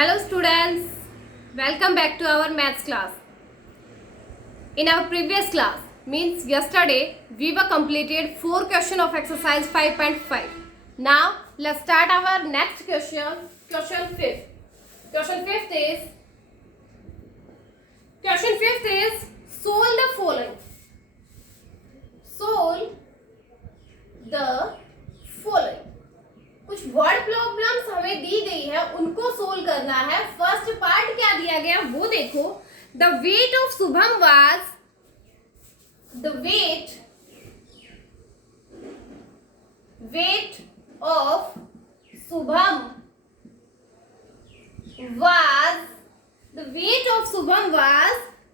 Hello students, welcome back to our maths class. In our previous class, means yesterday, we were completed 4 question of exercise 5.5. Now, let's start our next question, question 5th. Question 5th is solve the following. Solve the following. कुछ word problems हमें दी गई है, उनको solve करना है. First part क्या दिया गया वो देखो. The wait of Shubham was the wait of Shubham was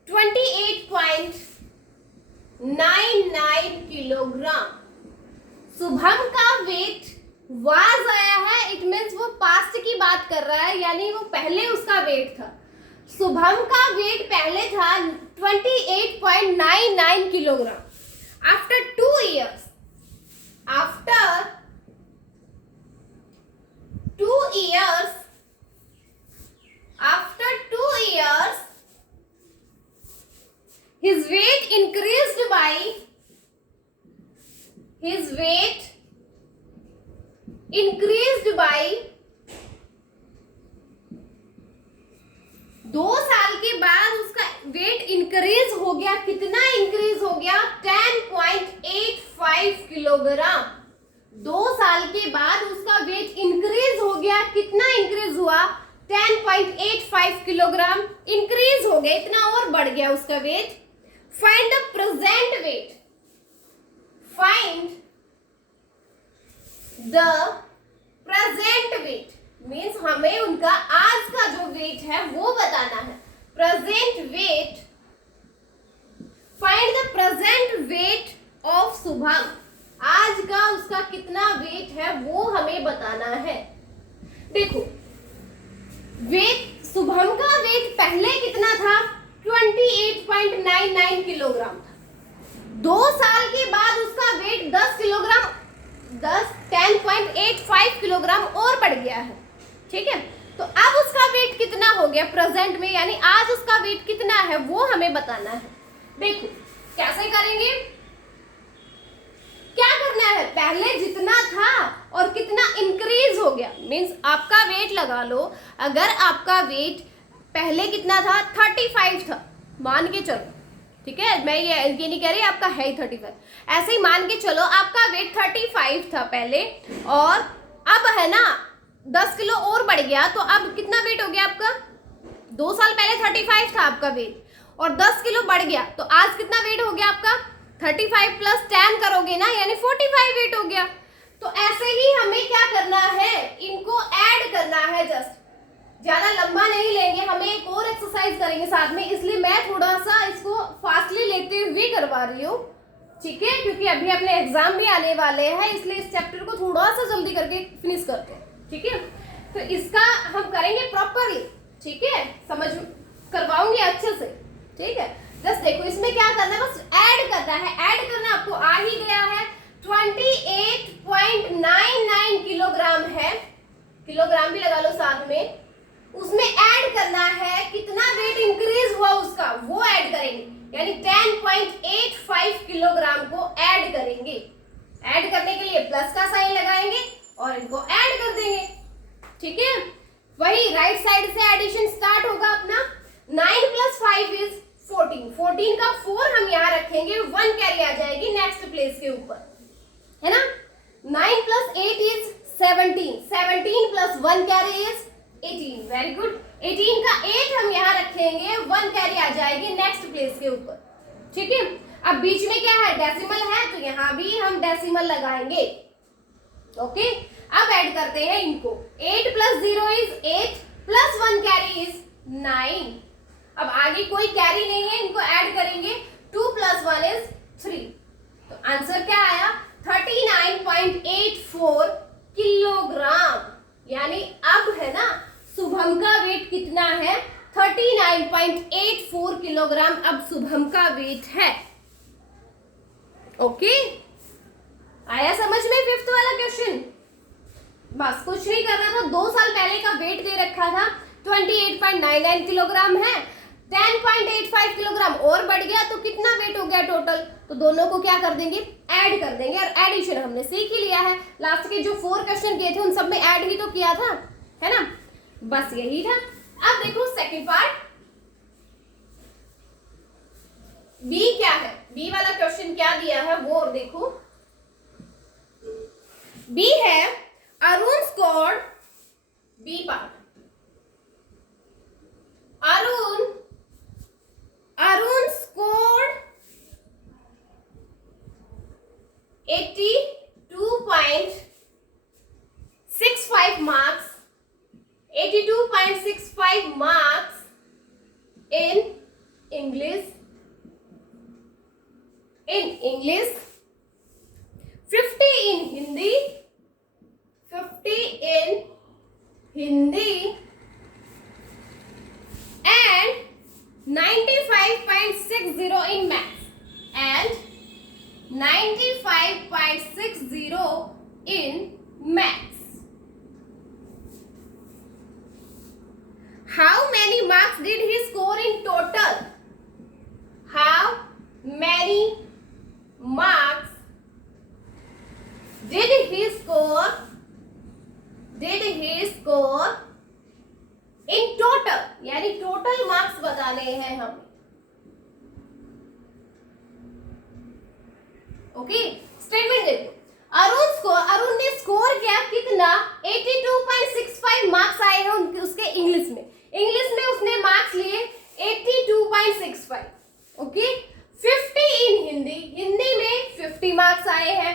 28.99 kilogram. Shubham का वेट वाज आया है, इट मीन्स वो पास्ट की बात कर रहा है, यानी वो पहले उसका वेट था. शुभम का वेट पहले था 28.99 kilogram. After 2 years, his weight increased by 2 साल के बाद उसका वेट इंक्रीज हो गया. कितना इंक्रीज हो गया? 10.85 किलोग्राम. 2 साल के बाद उसका वेट इंक्रीज हो गया. कितना इंक्रीज हुआ? 10.85 किलोग्राम इंक्रीज हो गया. इतना और बढ़ गया उसका weight. Find the present weight. Means हमें उनका आज का जो वेट है वो बताना है. Present weight. Find the present weight of Shubham. आज का उसका कितना वेट है वो हमें बताना है. देखो, वेट शुभम का वेट पहले कितना था? 28.99 किलोग्राम था. 2 साल के बाद उसका वेट 10.85 किलोग्राम और बढ़ गया है. ठीक है, तो अब उसका वेट कितना हो गया प्रेजेंट में, यानी आज उसका वेट कितना है वो हमें बताना है. देखो कैसे करेंगे, क्या करना है? पहले जितना था और कितना इंक्रीज हो गया. मींस आपका वेट लगा लो. अगर आपका वेट पहले कितना था? 35 था, मान के चलो. ठीक है, मैं ये नहीं कह रही आपका है ही 35. ऐसे ही मान के चलो आपका वेट 35 था पहले, और अब है ना 10 किलो और बढ़ गया. तो अब कितना वेट हो गया आपका? 2 साल पहले 35 था आपका वेट, और 10 किलो बढ़ गया. तो आज कितना वेट हो गया आपका? 35 प्लस 10 करोगे ना, यानी 45 वेट हो गया. तो ऐसे ही हमें क्या करना है? इनको ऐड करना है. जस्ट ज्यादा लंबा नहीं लेंगे, हमें एक और एक्सरसाइज करेंगे साथ में, इसलिए मैं थोड़ा सा इसको फास्टली लेते हुए करवा रही हूँ. ठीक है, क्योंकि अभी अपने एग्जाम भी आने वाले हैं, इसलिए इस चैप्टर को थोड़ा सा जल्दी करके फिनिश करते हैं. ठीक है, तो इसका हम करेंगे प्रॉपरली. ठीक है, समझ करवाऊंगी अच्छे से. ठीक है, जस्ट देखो इसमें क्या करना है, बस ऐड करना है. ऐड करना आपको आ ही गया है. 28.99 किलोग्राम है, किलोग्राम भी लगा लो साथ में. उसमें ऐड करना है कितना वेट इंक्रीज हुआ उसका, वो ऐड करेंगे, यानी 10.85 किलोग्राम को ऐड करेंगे. ऐड करने के लिए प्लस का साइन लगाएंगे और इनको ऐड कर देंगे. ठीक है, वही राइट साइड से एडिशन स्टार्ट होगा अपना. 9 + 5 इज 14. 14 का 4 हम यहाँ रखेंगे, 1 कैरी आ जाएगी नेक्स्ट प्लेस के ऊपर, है ना. 9 + 8 is 17. 17 + 1 carry is 18. Very good. 18 का 8 हम यहाँ रखेंगे, 1 कैरी आ जाएगी नेक्स्ट प्लेस के ऊपर. ठीक है, अब बीच में क्या है? डेसिमल है, तो यहाँ भी हम डेसिमल लगाएंगे. ओके, अब ऐड करते हैं इनको. 8 + 0 इज 8 + 1 कैरी इज 9. अब आगे कोई कैरी नहीं है, इनको ऐड करेंगे. 2 + 1 इज 3. तो आंसर क्या आया? 39.84 किलोग्राम. यानी अब है ना शुभम का वेट कितना है? 39.84 किलोग्राम अब शुभम का वेट है. ओके, आया समझ में 5th वाला क्वेश्चन? बस कुछ नहीं करना था. 2 साल पहले का वेट दे रखा था 28.99 किलोग्राम है, 10.85 किलोग्राम और बढ़ गया तो कितना वेट हो गया टोटल, तो दोनों को क्या कर देंगे, ऐड कर देंगे। और एडिशन हमने सीख ही लिया है, लास्ट के जो 4 क्वेश्चन किए थे उन सब में ऐड ही तो किया था, है ना, बस यही था। अब देखो सेकंड पार्ट, बी क्या है, बी वाला क्वेश्चन क्या दिया है वो देखो। बी है Arun scored, B part, Arun scored 82.65 marks, 82.65 marks in English, 50 in Hindi, 50 in Hindi and 95.60 in maths and 95.60 in maths. How many marks did he score in total? How many marks did he score in total? यानी total marks बताने हैं हम। Okay, statement देखो, अरुण ने score किया कितना, 82.65 marks आए हैं उसके इंग्लिश में उसने मार्क्स लिए 82.65। ओके, 50 इन हिंदी में 50 मार्क्स आए हैं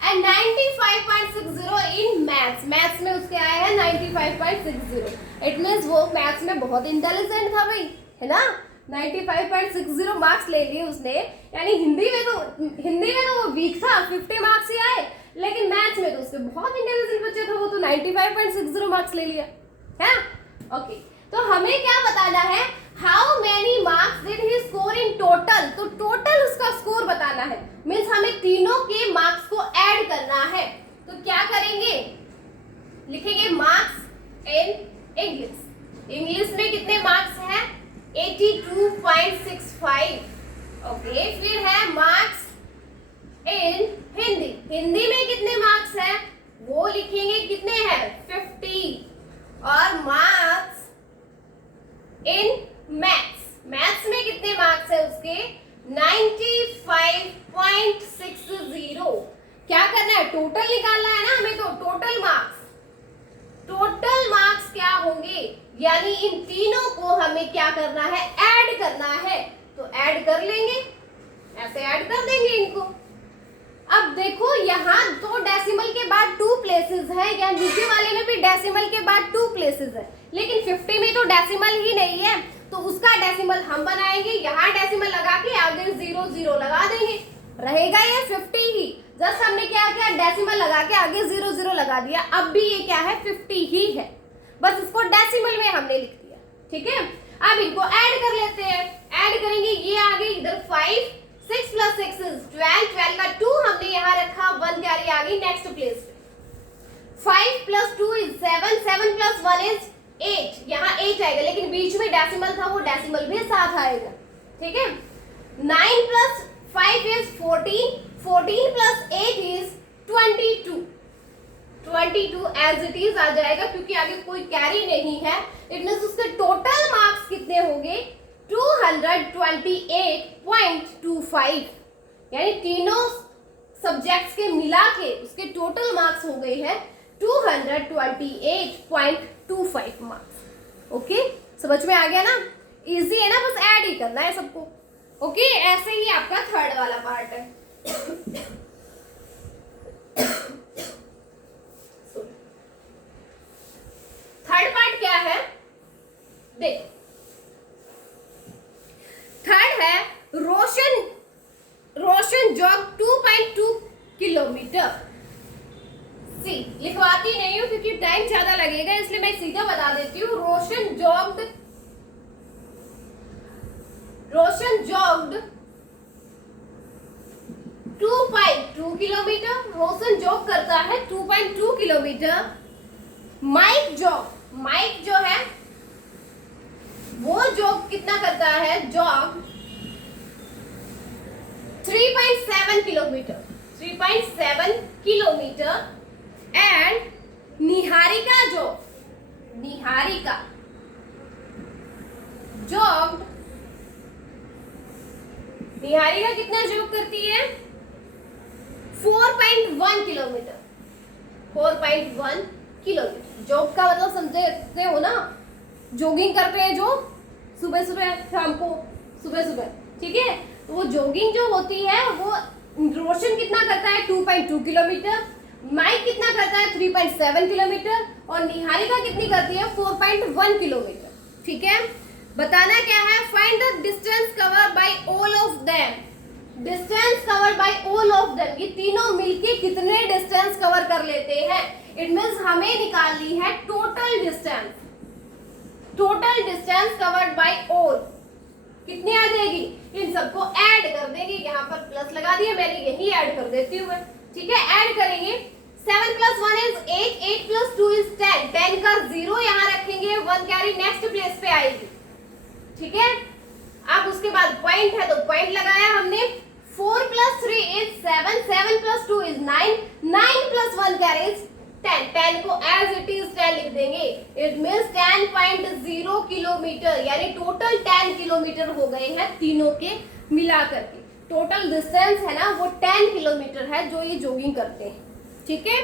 एंड 95.60 इन मैथ्स में उसके आए हैं 95.60। इट मींस वो मैथ्स में बहुत इंटेलिजेंट था भाई, है ना, 95.60 मार्क्स ले लिए उसने, यानी हिंदी में तो वो वीक था, 50 मार्क्स ही आए, लेकिन मैथ्स में तो उसके बहुत इंटेलिजेंट बच्चे थे, वो तो 95.60 मार्क्स ले लिया है। ओके, तो हमें क्या बताना है, how many marks did he score in total, तो टोटल उसका स्कोर बताना है, मीन्स हमें तीनों के मार्क्स को ऐड करना है। तो क्या करेंगे, लिखेंगे मार्क्स इन इंग्लिश में कितने मार्क्स हैं, 82.65। ओके, फिर है मार्क्स इन हिंदी में कितने मार्क्स हैं, वो लिखेंगे कितने हैं, 50। और मार्क्स इन मैथ्स में कितने मार्क्स है उसके, 95.60। क्या करना है, टोटल निकालना है ना हमें, तो टोटल मार्क्स क्या होंगे, यानी इन तीनों को हमें क्या करना है, ऐड करना है। तो ऐड कर लेंगे, ऐसे ऐड कर देंगे इनको। अब देखो यहाँ तो डेसिमल के बाद 2 प्लेसेस है, या नीचे वाले में भी डेसिमल के बाद 2 प्लेसेस है, लेकिन 50 में तो डेसिमल ही नहीं है, तो उसका डेसिमल हम बनाएंगे, यहाँ डेसिमल लगा के आगे 00 लगा देंगे, रहेगा ये 50 ही। जस्ट हमने क्या किया, डेसिमल लगा के आगे 00 लगा दिया, अब भी ये क्या है, 50 ही है, बस इसको डेसिमल में हमने लिख दिया। ठीक है, अब इनको ऐड कर लेते हैं, ऐड करेंगे, ये आगे इधर 5, 6 + 6 is 12, 12 का 2 हमने यहाँ रखा, 1 कैरी आ गई नेक्स्ट प्लेस पे, 5 + 2 is 7, 7 + 1 is 8, यहाँ 8 आएगा, लेकिन बीच में डेसिमल था, वो डेसिमल भी साथ आएगा। ठीक है, 9 + 5 is 14, 14 + 8 is 22 as it is आ जाएगा, क्योंकि आगे कोई कैरी नहीं है। इट मींस उसके टोटल मार्क्स कितने होंगे, 228.25, यानी तीनों सब्जेक्ट्स के मिला के उसके टोटल मार्क्स हो गए हैं 228.25 मार्क्स। ओके, समझ में आ गया ना, इजी है ना, बस ऐड ही करना है सबको। ओके, ऐसे ही आपका थर्ड वाला पार्ट है। थर्ड पार्ट क्या है, देख, थर्ड है रोशन जॉग 2.2 किलोमीटर। सी लिखवाती नहीं हूं क्योंकि टाइम ज्यादा लगेगा, इसलिए मैं सीधा बता देती हूँ। रोशन जॉग्ड 2.2 किलोमीटर, रोशन जॉग करता है 2.2 किलोमीटर। माइक जो है वो जॉग कितना करता है, jog 3.7 kilometre, 3.7 kilometre. And Niharika jog, Niharika कितना जॉग करती है, 4.1 किलोमीटर, 4.1 किलोमीटर। जॉग का मतलब समझते हो ना, जॉगिंग करते हैं जो सुबह सुबह, शाम को, सुबह सुबह, ठीक है। तो वो जॉगिंग जो होती है वो रोशन कितना करता है, 2.2 किलोमीटर, माइक कितना करता है, 3.7 किलोमीटर, और निहारिका कितनी करती है, 4.1 किलोमीटर, ठीक है। बताना क्या है, find the distance cover by all of them, distance cover by all of them, ये तीनों मिलके कितने डिस्टेंस कवर कर लेते हैं। इट मींस हमें निकालनी है total distance, total distance covered by all कितनी आ जाएगी, इन सबको ऐड कर देंगे, यहाँ पर प्लस लगा दिया मैंने, यही ऐड कर देती हूँ मैं, ठीक है। ऐड करेंगे, 7 + 1 is 8, 8 + 2 is 10, 10 का 0 यहाँ रखेंगे, 1 कैरी नेक्स्ट प्लेस पे आएगी, ठीक है। अब उसके बाद पॉइंट है तो पॉइंट लगाया हमने, 4 + 3 is 7, 7 + 2 is 9, 9 + 1 carries 10, 10 को एज इट इज 10 लिख देंगे। इट मींस 10.0 किलोमीटर, यानी टोटल 10 किलोमीटर हो गए हैं तीनों के मिला करके। टोटल डिस्टेंस है ना वो 10 किलोमीटर है जो ये जॉगिंग करते हैं, ठीक है।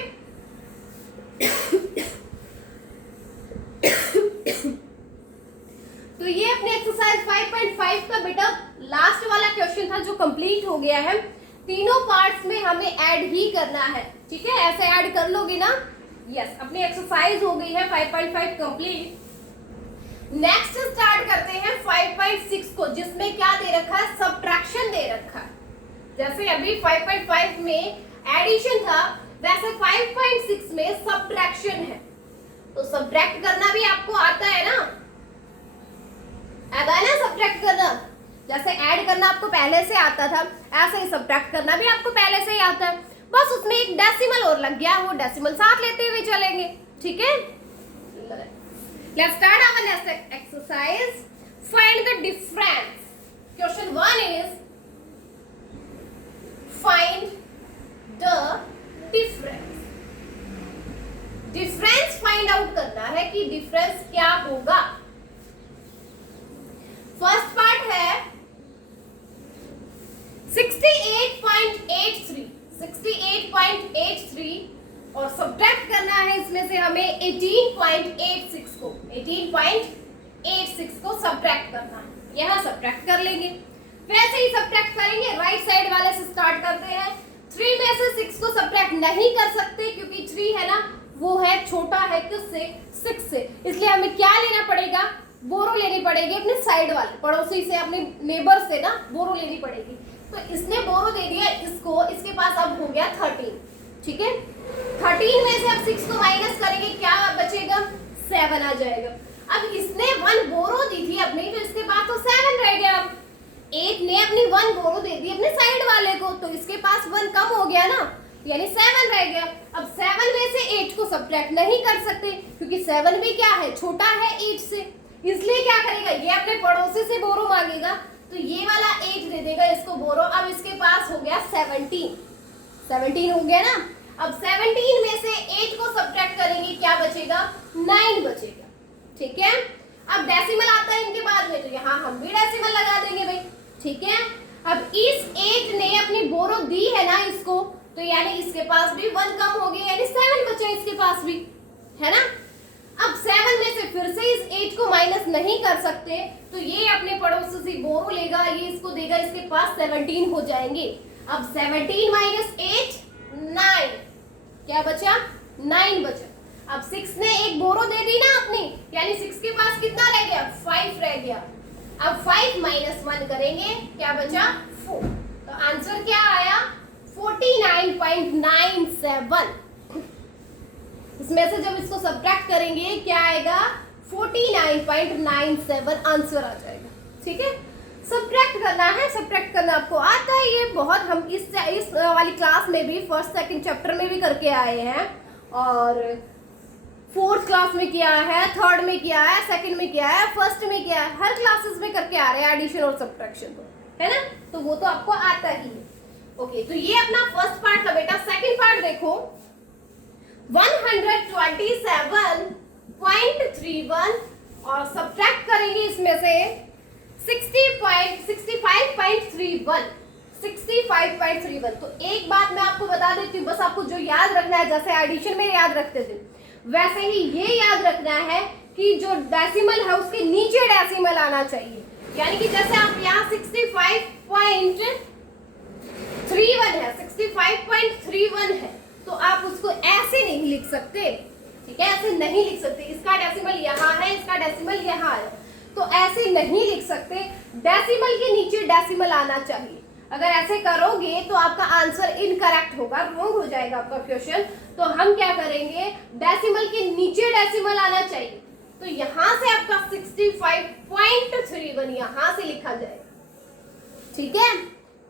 तो ये अपने एक्सरसाइज 5.5 का बेटा लास्ट वाला क्वेश्चन था जो कंप्लीट हो गया है। तीनों पार्ट्स में हमें ऐड ही करना है, ठीक है। ऐसे ऐड कर लोगे ना, यस, अपनी एक्सरसाइज हो गई है 5.5 कंप्लीट। नेक्स्ट स्टार्ट करते हैं 5.6 को, जिसमें क्या दे रखा है, सब्ट्रैक्शन दे रखा है। जैसे अभी 5.5 में एडिशन था, वैसे 5.6 में सब्ट्रैक्शन है। तो सब्ट्रैक्ट करना भी आपको आता है ना, आता है ना सब्ट्रैक्ट करना। जैसे ऐड करना आपको पहले से आता था, ऐसे ही सब्ट्रैक्ट करना भी आपको पहले से ही आता है, बस उसमें एक डेसिमल और लग गया, वो डेसिमल साथ लेते हुए चलेंगे, ठीक है। Let's start our next exercise, find the difference. Question 1 is find the difference. Difference find out करना है कि डिफरेंस क्या होगा। फर्स्ट पार्ट है 68.83, 68.83 और सब्ट्रैक्ट करना है इसमें से हमें 18.86 को, 18.86 को सब्ट्रैक्ट करना है। यहाँ सब्ट्रैक्ट कर लेंगे, वैसे ही सब्ट्रैक्ट करेंगे, राइट साइड वाले से स्टार्ट करते हैं। 3 में से 6 को सब्ट्रैक्ट नहीं कर सकते क्योंकि 3 है ना वो है छोटा है किससे, 6 से, इसलिए हमें क्या लेना पड़ेगा, बोरो लेनी पड़ेगी अपने साइड वाले पड़ोसी से, अपने नेबर से ना बोरो लेनी पड़ेगी। तो इसने बोरो दे दिया इसको, इसके पास अब हो गया 13, ठीक है। 13 में से अब 6 को माइनस करेंगे, क्या बचेगा, 7 आ जाएगा। अब इसने 1 बोरो दी थी अपनी, तो इसके पास तो 7 रह गया। अब 8 ने अपनी 1 बोरो दे दी अपने साइड वाले को, तो इसके पास 1 कम हो गया ना, यानी 7 रह गया। अब 7 में से 8 को सब्ट्रैक्ट नहीं कर सकते क्योंकि 7 भी क्या है, छोटा है 8 से, इसलिए क्या करेगा, ये अपने पड़ोसी से बोरो मांगेगा, तो ये वाला 8 दे देगा इसको बोरो। अब इसके पास हो गया 17 हो गया ना। अब 17 में से 8 को सब्ट्रैक्ट करेंगे, क्या बचेगा, 9 बचेगा, ठीक है। अब डेसिमल आता है इनके बाद में, तो यहाँ हम भी डेसिमल लगा देंगे भाई, ठीक है। अब इस 8 ने अपनी बोरो दी है ना इसको, तो यानी इसके पास भी 1 कम हो गया, यानी 7 बचा इसके पास भी, है ना। अब 7 में से फिर से इस 8 को माइनस नहीं कर सकते, तो ये अपने पड़ोसी से बोरो लेगा, ये इसको देगा, इसके पास 17 हो जाएंगे। अब 17 माइनस 8 9, क्या बचा, 9 बचा। अब 6 ने एक बोरो दे दी ना अपनी, यानी 6 के पास कितना रह गया, 5 रह गया। अब 5 माइनस 1 करेंगे, क्या बचा, 4। तो आंसर क्या आया, 49.97। इसमें से जब इसको सब्ट्रैक्ट करेंगे क्या आएगा, 49.97 आंसर आ जाएगा, ठीक है। सब्ट्रैक्ट करना है, सब्ट्रैक्ट करना आपको आता है, ये बहुत हम इस वाली क्लास में भी फर्स्ट सेकंड चैप्टर में भी करके आए हैं। और फोर्थ क्लास में किया है, थर्ड में किया है, सेकंड में किया है, फर्स्ट में किया है, हर क्लासेस में करके आ रहे हैं एडिशन और सब्ट्रैक्शन, तो है ना, तो वो तो आपको आता ही है। ओके, तो ये अपना फर्स्ट पार्ट था बेटा। सेकंड पार्ट देखो, 127.31 और सब्ट्रैक्ट करेंगे इसमें से 65.31। तो एक बात मैं आपको बता देती हूँ, बस आपको जो याद रखना है, जैसे एडिशन में याद रखते थे वैसे ही ये याद रखना है कि जो डेसिमल है उसके नीचे डेसिमल आना चाहिए। यानी कि जैसे आप यहाँ 65.31 है तो आप उसको ऐसे नहीं लिख सकते, ठीक है, ऐसे नहीं लिख सकते। इसका डेसिमल यहाँ है, इसका डेसिमल यहाँ है, तो ऐसे नहीं लिख सकते। डेसिमल के नीचे डेसिमल आना चाहिए। अगर ऐसे करोगे तो आपका आंसर इनकरेक्ट होगा, रॉन्ग हो जाएगा आपका क्वेश्चन। तो हम क्या करेंगे, डेसिमल के नीचे डेसिमल आना चाहिए। तो यहां से आपका 65.31 यहां से लिखा जाएगा, ठीक है।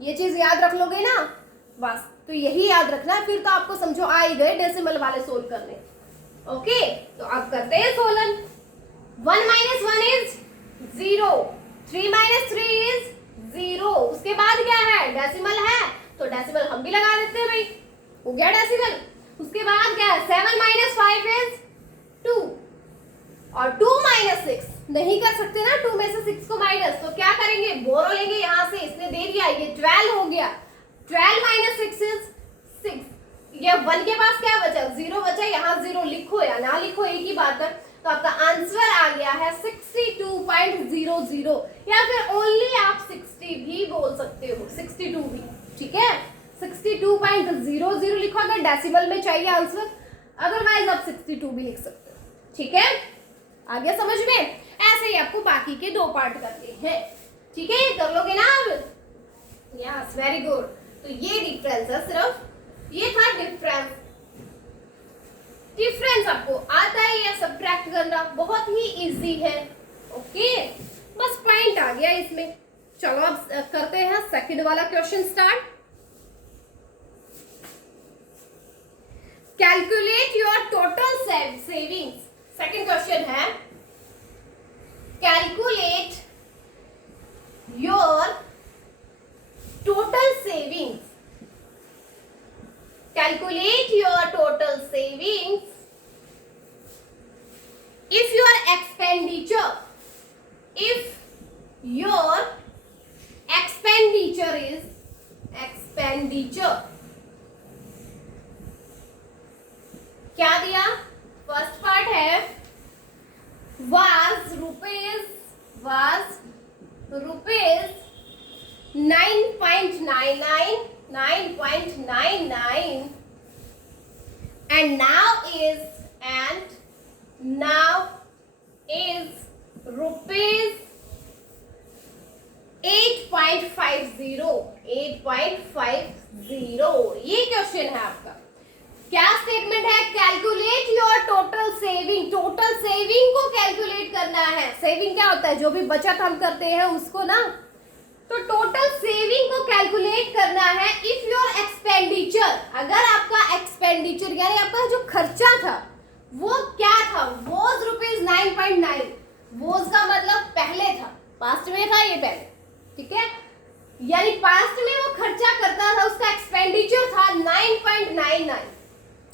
ये चीज याद रख लोगे ना, बस। तो यही याद रखना है, फिर तो आपको समझो आ ही गए डेसिमल वाले सोल्व करने। ओके, तो आप करते हैं सोलन। 1 - 1 is 0, 3 - 3 is 0। उसके बाद क्या है, डेसिमल है, तो डेसिमल हम भी लगा देते हैं भाई, हो गया डेसिमल। उसके बाद क्या है, 7 - 5 इज 2 और 2 - 6 नहीं कर सकते ना, 2 में से 6 को माइनस, तो क्या करेंगे, बोरो लेंगे यहाँ से, इसने दे दिया, ये 12 हो गया। 12 - 6 इज 6। ये 1 के पास क्या बचा, 0 बचा। यहाँ 0 लिखो या ना लिखो एक ही बात है। तो आपका आंसर आ गया है 62.00, या फिर ओनली आप 60 भी बोल सकते हो, 62 भी, ठीक है। 62.00 लिखो अगर डेसिमल में चाहिए आंसर, अदरवाइज आप 62 भी लिख सकते हो, ठीक है। आगे समझ में, ऐसे ही आपको बाकी के 2 पार्ट करते हैं, ठीक है। कर लोगे ना अब, यस, वेरी गुड। तो ये डिफरेंस है, सिर्फ ये था डिफरेंस। डिफरेंस आपको आता है या सब्ट्रैक्ट करना, बहुत ही इजी है। ओके, बस पॉइंट आ गया इसमें। चलो अब करते हैं सेकंड वाला question start. Calculate your total savings. Second question है, calculate your total savings. Calculate your total savings if your expenditure is expenditure, क्या दिया, फर्स्ट पार्ट है was rupees 9.99 and now is rupees 8.50। ये क्वेश्चन है आपका। क्या statement है, calculate your total saving. Total saving को कैलकुलेट करना है। सेविंग क्या होता है, जो भी बचत हम करते हैं उसको ना, तो टोटल सेविंग को कैलकुलेट करना है। इफ योर एक्सपेंडिचर, अगर आपका एक्सपेंडिचर यानी आपका जो खर्चा था वो क्या था, वॉज रुपीज 9.9। वॉज का मतलब पहले था, पास्ट में था ये पहले, ठीक है। यानी पास्ट में वो खर्चा करता था, उसका एक्सपेंडिचर था 9.99,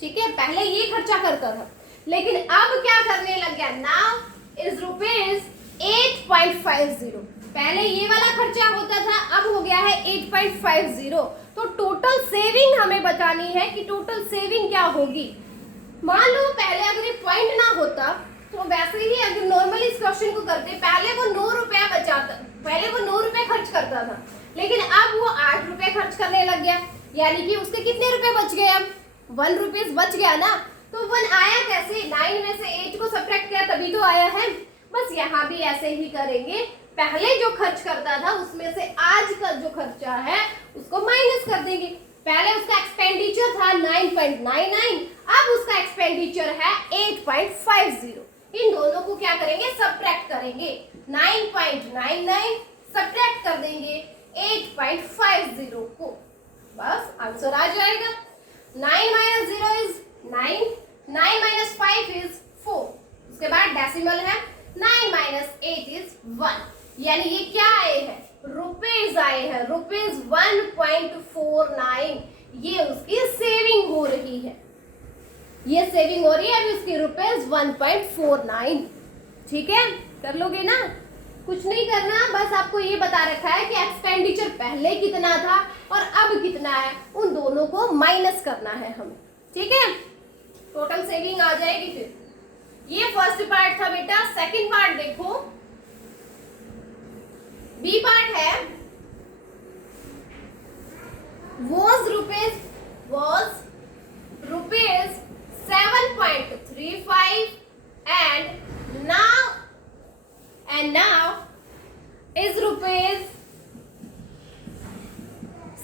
ठीक है। पहले ये खर्चा करता था, लेकिन अब क्या करने लग गया, नाउ इज रुपीज 8.50। पहले ये वाला खर्चा होता था, अब हो गया है 8.50। तो टोटल सेविंग हमें बतानी है कि टोटल सेविंग क्या होगी। मान लो पहले अगर ये पॉइंट ना होता तो वैसे ही अगर नॉर्मली इस क्वेश्चन को करते, पहले वो 9 रुपया बचाता, पहले वो 9 रुपए खर्च करता था, लेकिन अब वो 8 रुपए खर्च करने लग गया। यानी कि उसके कितने रुपए बच गए, अब 1 रुपीज बच गया ना। तो 1 आया कैसे, 9 में से 8 को सब्ट्रैक्ट किया तभी तो आया है। बस यहाँ भी ऐसे ही करेंगे, पहले जो खर्च करता था उसमें से आज का जो खर्चा है उसको माइनस कर देंगे। पहले उसका एक्सपेंडिचर था 9.99, अब उसका एक्सपेंडिचर है 8.50। इन दोनों को क्या करेंगे, सब्ट्रैक्ट करेंगे। 9.99 सब्ट्रैक्ट कर देंगे 8.50 को, बस आंसर आ जाएगा। 9 - 0 इज 9, 9 - 5 इज 4। 1, यानी ये क्या आए हैं, रुपीज आए हैं, रुपीज 1.49, ये उसकी सेविंग हो रही है, ये सेविंग हो रही है अभी उसकी रुपीज 1.49। ठीक है, कर लोगे ना, कुछ नहीं करना, बस आपको ये बता रखा है कि एक्सपेंडिचर पहले कितना था और अब कितना है, उन दोनों को माइनस करना है हमें। ठीक है, टोटल सेविंग आ जाएगी। फिर ये फर्स्ट पार्ट था बेटा। सेकंड पार्ट देखो, बी पार्ट है, was rupees 7.35 and now is rupees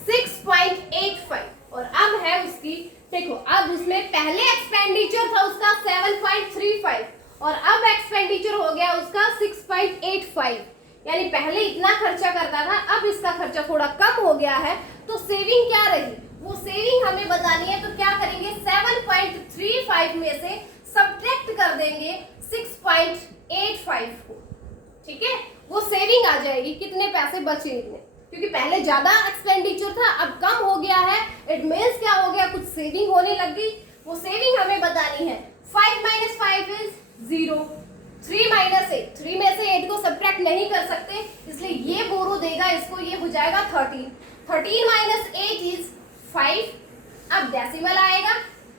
6.85, और अब है उसकी, देखो अब उसमें पहले एक्सपेंडिचर था उसका 7.35 और अब एक्सपेंडिचर हो गया उसका 6.85, यानी पहले इतना खर्चा करता था, अब इसका खर्चा थोड़ा कम हो गया है, तो सेविंग क्या रही, वो सेविंग हमें बतानी है। तो क्या करेंगे, 7.35 में से सब्ट्रैक्ट कर देंगे 6.85 को। ठीक है, वो सेविंग आ जाएगी, कितने पैसे बचे इतने, क्योंकि पहले ज्यादा एक्सपेंडिचर था अब कम हो गया है, इट मींस क्या हो गया, कुछ सेविंग होने लग गई, वो सेविंग हमें बतानी है। 5 - 5 इज 0, 3 - 8, 3 में से 8 को सब्ट्रैक्ट नहीं कर सकते, इसलिए ये बोरो देगा इसको, ये हो जाएगा 13, 13 - 8 इज 5। अब डेसिमल आएगा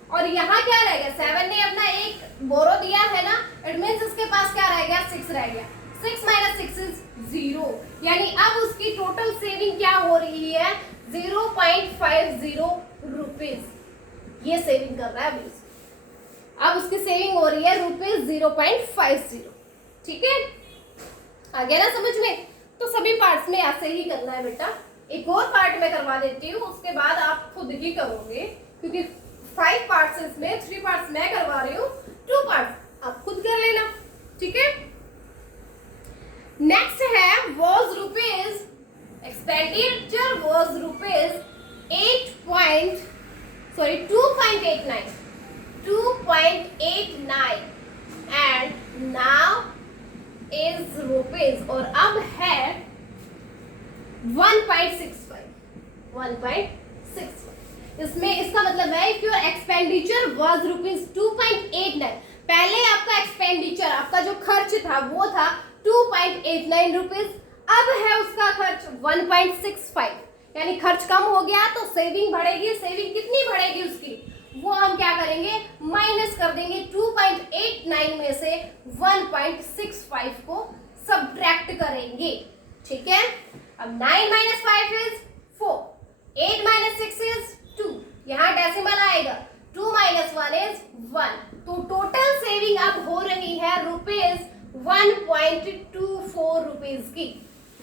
और यहाँ क्या रहेगा, 7 ने अपना एक बोरो दिया है ना, इट मींस इसके पास क्या रह गया, 6 रह गया, 6 - 6 इज 0, यानी अब उसकी टोटल सेविंग क्या हो रही है, 0.50 रुपीज, ये सेविंग कर रहा है अभी, अब उसकी सेविंग हो रही है रुपीज 0.50। ठीक है, आ गया ना समझ में। तो सभी पार्ट्स में ऐसे ही करना है बेटा। एक और पार्ट मैं करवा देती हूँ, उसके बाद आप खुद ही करोगे, क्योंकि 5 पार्ट्स इसमें, 3 पार्ट्स मैं करवा रही हूँ, 2 पार्ट्स आप खुद कर लेना। ठीक है, नेक्स्ट है was rupees, expenditure was rupees 2.89 and now is rupees, और अब है 1.65। इसमें इसका मतलब है if your expenditure was rupees 2.89, पहले आपका एक्सपेंडिचर, आपका जो खर्च था वो था 2.89 रुपीज, अब है उसका खर्च 1.65, यानी खर्च कम हो गया तो सेविंग बढ़ेगी। सेविंग कितनी बढ़ेगी उसकी, वो हम क्या करेंगे, माइनस कर देंगे 2.89 में से 1.65 को सब्ट्रैक्ट करेंगे। ठीक है, अब 9 - 5 इज 4, 8 - 6 इज 2, यहाँ डेसिमल आएगा, 2 - 1 इज 1, तो टोटल सेविंग अब हो रही है रुपीज 1.24 रुपीज की,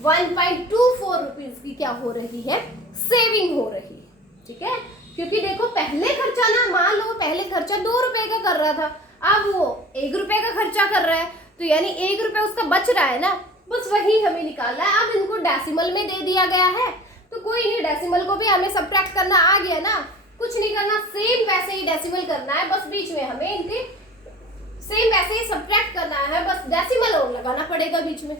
1.24 रुपीज की क्या हो रही है, सेविंग हो रही है। ठीक है, क्योंकि देखो पहले खर्चा ना, मान लो पहले खर्चा 2 रुपए का कर रहा था, अब वो 1 रुपए का खर्चा कर रहा है, तो यानी 1 रुपए उसका बच रहा है ना, बस वही हमें निकालना है। अब इनको डेसिमल में दे दिया गया है, तो कोई नहीं, डेसिमल को भी हमें सब्ट्रैक्ट करना आ गया ना, कुछ नहीं करना, सेम वैसे ही डेसिमल करना है, बस बीच में हमें इनके सेम वैसे ही सब्ट्रैक्ट करना है, बस डेसिमल और लगाना पड़ेगा बीच में।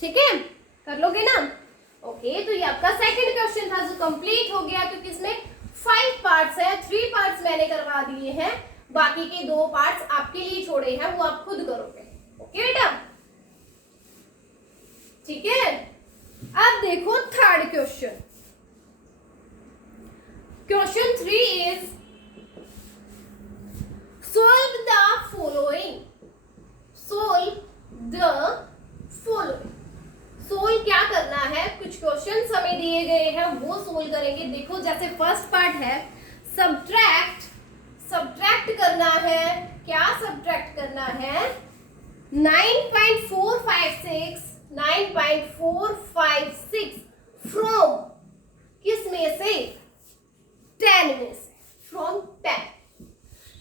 ठीक है, कर लोगे ना। ओके, तो ये आपका सेकंड क्वेश्चन था जो कंप्लीट हो गया, क्योंकि इसमें 5 पार्ट्स है, 3 पार्ट्स मैंने करवा दिए हैं, बाकी के 2 पार्ट्स आपके लिए छोड़े हैं, वो आप खुद करोगे। ओके बेटा, ठीक है। अब देखो third question, question 3 is solve the following, solve the following। Solve क्या करना है, कुछ क्वेश्चंस हमें दिए गए हैं वो सोल्व करेंगे। देखो जैसे फर्स्ट पार्ट है सब्ट्रैक्ट, सब्ट्रैक्ट करना है, क्या सब्ट्रैक्ट करना है, 9.456 फ्रॉम किस में से, 10 में से, फ्रॉम 10।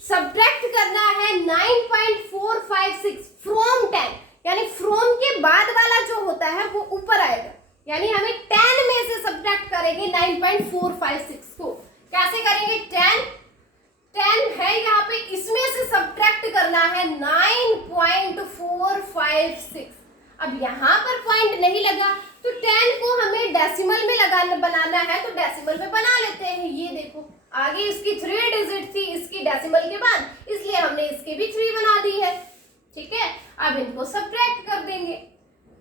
सब्ट्रैक्ट करना है 9.456 फ्रॉम 10, यानी फ्रॉम के बाद वाला जो होता है वो ऊपर आएगा, यानी हमें 10 में से सब्ट्रैक्ट करेंगे 9.456 को। कैसे करेंगे, 10 है यहाँ पे, इसमें से सब्ट्रैक्ट करना है 9.456। अब यहाँ पर पॉइंट नहीं लगा तो 10 को हमें डेसिमल में बनाना है, तो डेसिमल में बना लेते हैं। ये देखो आगे इसकी 3 डिजिट थी इसकी डेसिमल के बाद, इसलिए हमने इसके भी 3 बना दी है। ठीक है, अब इनको सब्ट्रैक्ट कर देंगे।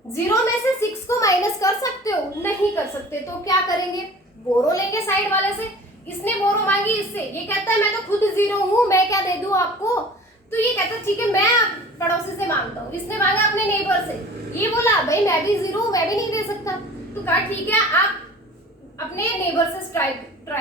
0 में से 6 को माइनस कर सकते हो? नहीं कर सकते, तो क्या करेंगे? बोरो लेंगे साइड वाले से। इसने बोरो मांगी इससे, ये कहता है मैं तो खुद 0 हूं, मैं क्या दे दूं आपको? तो ये कहता है ठीक है मैं पड़ोसी से मांगता हूँ। इसने मांगा अपने नेबर से, ये बोला भाई मैं भी 0 हूँ, मैं भी नहीं दे सकता। तो कहा ठीक है आप अपने नेबर से ट्राई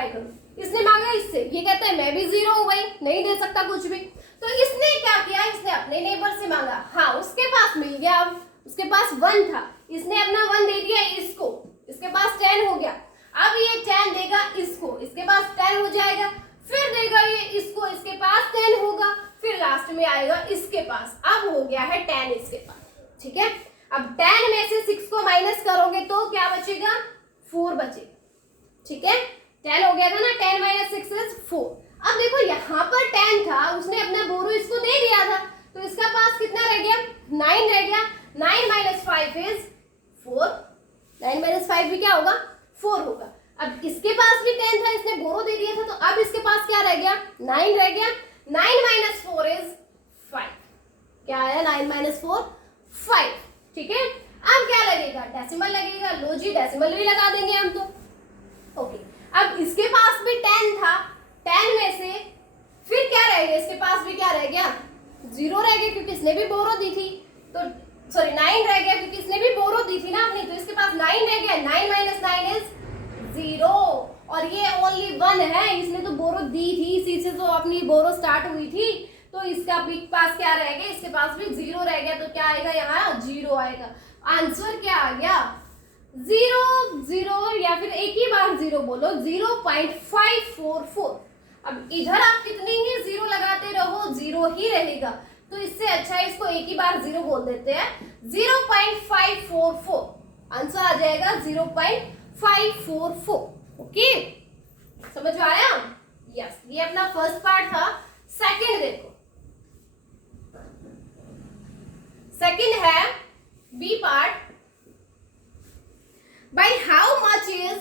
करो। इसने मांगा इससे, ये कहता है मैं भी 0 हूँ भाई, नहीं दे सकता कुछ भी। तो इसने क्या किया, इसने अपने नेबर से मांगा। हाँ उसके पास मिल गया, अब उसके पास 1 था, इसने अपना 1 दे दिया इसको, इसके पास 10 हो गया। अब ये 10 देगा इसको, इसके पास 10 हो जाएगा, फिर देगा ये इसको, इसके पास 10 होगा, फिर लास्ट में आएगा इसके पास। अब हो गया है 10 इसके पास। ठीक है, अब 10 में से 6 को माइनस करोगे तो क्या बचेगा? 4 बचेगा। ठीक है, 10 हो गया था ना, 10 माइनस 6 इज 4। अब देखो यहाँ पर 10 था, उसने अपना बोरो इसको दे दिया था, तो इसका पास कितना रह गया? 9 रह गया। 9 माइनस 5 इज 4। 9 माइनस 5 भी क्या होगा? 4 होगा। अब इसके पास भी 10 था, इसने बोरो दे दिया था, तो अब इसके पास क्या रह गया? 9 रह गया। 9 माइनस 4 इज 5। क्या आया? 9 माइनस 4 5। ठीक है, अब क्या लगेगा? डेसिमल लगेगा। लो जी, डेसिमल भी लगा देंगे हम तो। ओके, अब इसके पास भी 10 था, 10 में से फिर क्या रह गया? इसके पास भी क्या रह गया? 0 रह गया, क्योंकि इसने भी बोरो दी थी। तो सॉरी 9 रह गया, क्योंकि इसने भी बोरो दी थी ना अपनी, तो इसके पास 9 रह गया। 9 माइनस 9 इज 0, और ये ओनली 1 है, इसने तो बोरो दी थी, इसी से तो अपनी बोरो स्टार्ट हुई थी। तो इसका पास क्या रह गया? इसके पास भी 0 रह गया, तो क्या आएगा यहाँ? 0 आएगा। आंसर क्या आ गया? 0 0, या फिर एक ही बार 0 बोलो, 0.544। अब इधर आप कितने ही 0 लगाते रहो 0 ही रहेगा, तो इससे अच्छा है इसको एक ही बार 0 बोल देते हैं। 0.544 आंसर आ जाएगा, 0.544। ओके, समझ में आया? यस, ये अपना फर्स्ट पार्ट था। सेकंड देखो, सेकंड है B part. by how much is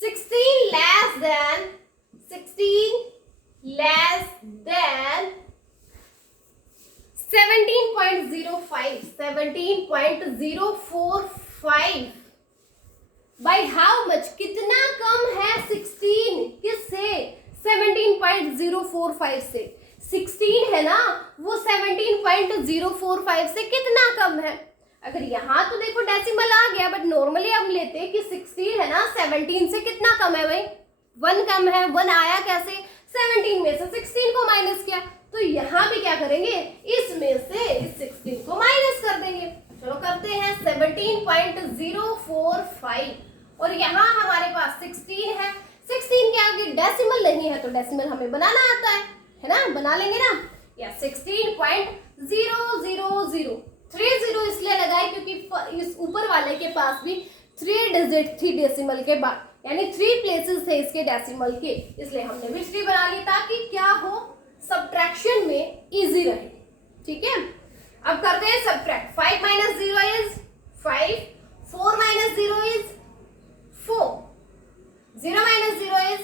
16 less than 17.05 17.045 by how much? कितना कम है 16 किससे? 17.045 से। 16 है ना, वो 17.045 से कितना कम है? अगर यहाँ तो देखो डेसिमल आ गया, बट नॉर्मली हम लेते हैं कि 16 है ना, 17 से कितना कम है भाई? 1 कम है। 1 आया कैसे? 17 में से 16 को माइनस किया। तो यहाँ भी क्या करेंगे? इसमें से इस 16 को माइनस कर देंगे। चलो करते हैं। 17.045 और यहाँ हमारे पास 16 है। 16 के आगे डेसिमल नहीं है, तो डेसिमल हमें बनाना आता है ना, बना लेंगे ना। या 16.000 3 0 इसलिए लगाए क्योंकि इस ऊपर वाले के पास भी 3 डिजिट थी डेसिमल के बाद, यानी 3 प्लेसेस थे इसके डेसिमल के, इसलिए हमने भी 3 बना ली ताकि क्या हो, सब्ट्रैक्शन में इजी रहे। ठीक है, अब करते हैं subtract. 5 minus 0 is 5, 4 minus 0 is 4, 0 minus 0 is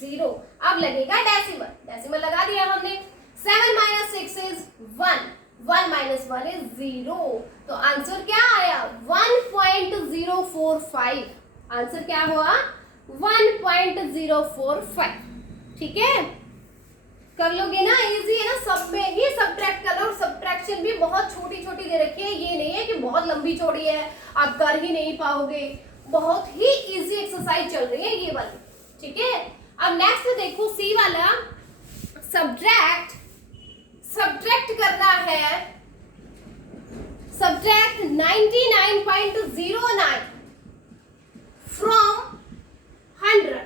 0। अब लगेगा डेसिमल, डेसिमल लगा दिया हमने। 7 माइनस 6 इज 1, 1 माइनस 1 इज 0। तो आंसर क्या आया? 1.045। आंसर क्या हुआ? 1.045। ठीक है, कर लोगे ना, इजी है ना, सब में ही सब्ट्रैक्ट कर लो। और सब्ट्रैक्शन भी बहुत छोटी छोटी दे रखी है, ये नहीं है कि बहुत लंबी चौड़ी है आप कर ही नहीं पाओगे। बहुत ही इजी एक्सरसाइज चल रही है ये वाली। ठीक है, अब नेक्स्ट देखो सी वाला, सब्ट्रैक्ट करना है। Subtract 99.09 from 100।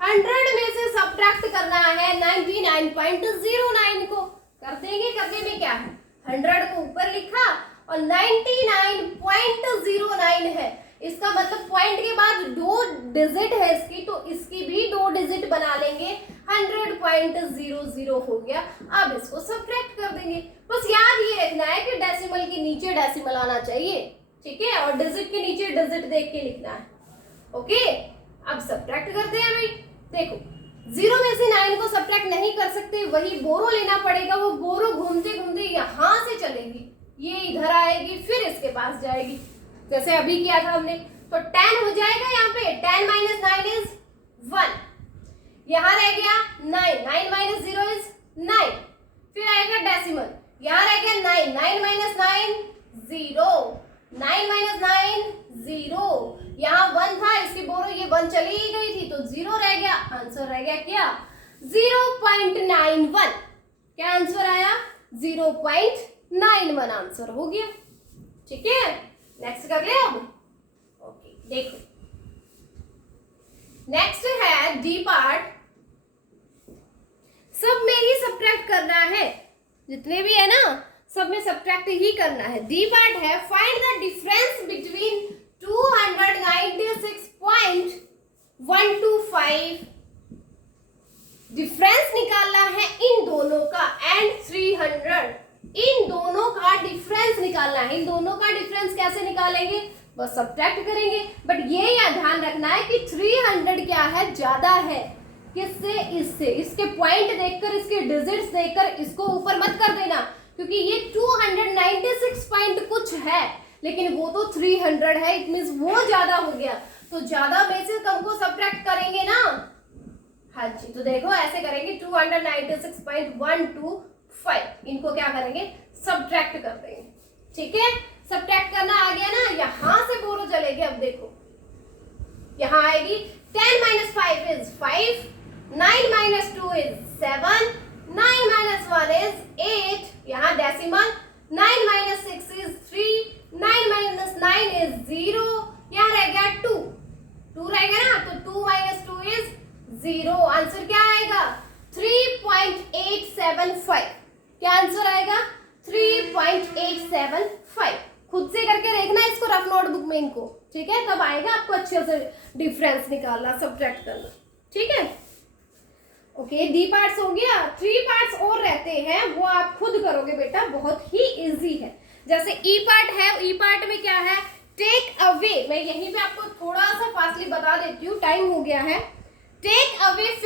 100 में से सब्ट्रैक्ट करना है 99.09 को। कर देंगे, करने में क्या है, 100 को ऊपर लिखा और 99.09 है, इसका मतलब पॉइंट के बाद 2 डिजिट है इसकी, तो इसकी भी 2 डिजिट बना लेंगे, 100.00 हो गया। अब इसको सब्ट्रैक्ट कर देंगे। बस याद ये रखना है कि डेसिमल के नीचे डेसिमल आना चाहिए, ठीक है, और डिजिट के नीचे डिजिट देख के लिखना है। ओके, अब सब्ट्रैक्ट करते हैं भाई। देखो 0 में से 9 को सब्ट्रैक्ट नहीं कर सकते, वही बोरो लेना पड़ेगा। वो बोरो घूमते घूमते यहाँ से चलेगी, ये इधर आएगी, फिर इसके पास जाएगी, जैसे अभी किया था हमने। तो 10 हो जाएगा यहाँ पे, 10 - 9 इज 1। यहाँ रह गया 9, 9 - 0 इज 9। फिर आएगा डेसिमल, यहाँ रह गया 9, 9 - 9 0, 9 - 9 0। यहाँ 1 था, इसकी बोरो ये 1 चली ही गई थी, तो 0 रह गया। आंसर रह गया क्या, 0.91। क्या आंसर आया, 0.91 आंसर हो गया। ठीक है, नेक्स्ट कर ले अब। ओके, देखो नेक्स्ट है डी पार्ट। सब में ही सब्ट्रैक्ट करना है, जितने भी है ना सब में सब्ट्रैक्ट ही करना है। डी पार्ट है, find the difference between 296.125, difference निकालना है इन दोनों का, एंड 300, इन दोनों का डिफरेंस निकालना है। इन दोनों का डिफरेंस कैसे निकालेंगे, बस सब्ट्रैक्ट करेंगे। बट ये या ध्यान रखना है कि 300 क्या है, ज्यादा है किससे, इससे। इसके पॉइंट देखकर, इसके डिजिट्स देखकर इसको ऊपर मत कर देना, क्योंकि ये 296 पॉइंट कुछ है, लेकिन वो तो 300 है, इट मींस वो ज्यादा हो गया। तो ज्यादा में से कम को सब्ट्रैक्ट करेंगे ना। हाँ जी, तो देखो ऐसे करेंगे, 296.125, इनको क्या करेंगे, सब्ट्रैक्ट कर देंगे। ठीक है, सब्ट्रैक्ट करना आ गया ना, यहां से बोरो चलेगी। अब देखो यहां आएगी, 10 - 5 इज 5, 9 - 2 इज 7, 9 - 1 इज 8, यहाँ डेसिमल, 9 - 6 इज 3, 9 - 9 इज 0, यहाँ रह गया 2 रह गया ना, तो 2 - 2 इज 0। आंसर क्या आएगा, 3.875। क्या आंसर आएगा, 3.875। खुद से करके देखना इसको रफ नोटबुक में इनको, ठीक है, तब आएगा आपको अच्छे से डिफरेंस निकालना, सब्ट्रैक्ट करना। ठीक है, ओके, डी पार्ट्स हो गया। 3 पार्ट्स और रहते हैं, वो आप खुद करोगे बेटा, बहुत ही इजी है। जैसे ई पार्ट है, ई पार्ट में क्या है, टेक अवे। मैं यहीं पे आपको थोड़ा सा फासली बता देती हूँ, टाइम हो गया है। Take away